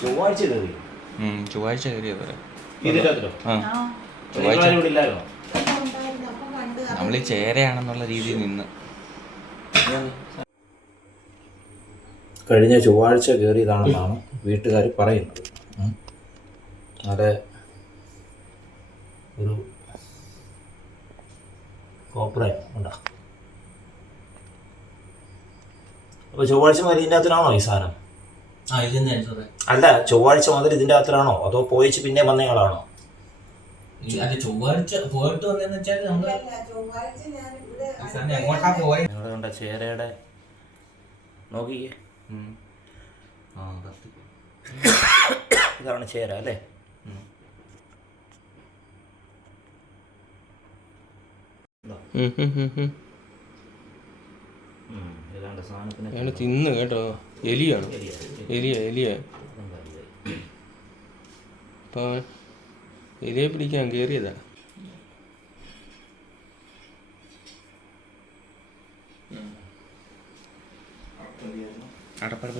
ചൊവ്വാഴ്ച കയറി ചൊവ്വാഴ്ച കയറിയത് നമ്മൾ ഈ ചേരയാണെന്നുള്ള രീതിയിൽ നിന്ന്. കഴിഞ്ഞ ചൊവ്വാഴ്ച കയറിയതാണെന്നാണ് വീട്ടുകാർ പറയുന്നത്. അതെ ഒരു കോപ്പറേറ്റ് ഉണ്ടോ. അപ്പോൾ ചൊവ്വാഴ്ച ഇതിന്റെ അകത്തിലാണോ ഈ സാധനം? അല്ല ചൊവ്വാഴ്ച മുതൽ ഇതിന്റെ അകത്തിലാണോ? അതോ പോയിച്ച് പിന്നെ വന്നയാളാണോ ചൊവ്വാഴ്ച പോയിട്ട് വന്നതെന്ന് വെച്ചാൽ നമ്മൾ എങ്ങോട്ടാ കണ്ട ചേരയുടെ നോക്കിക്കേ. ഇതാണ് ചേര അല്ലേ? ഉം, തിന്ന് കേട്ടോ. എലിയാണ്. എലിയ എലിയ. അപ്പൊ അവൻ എലിയെ പിടിക്കാൻ കയറിയതാ അടപ്പടപ്പ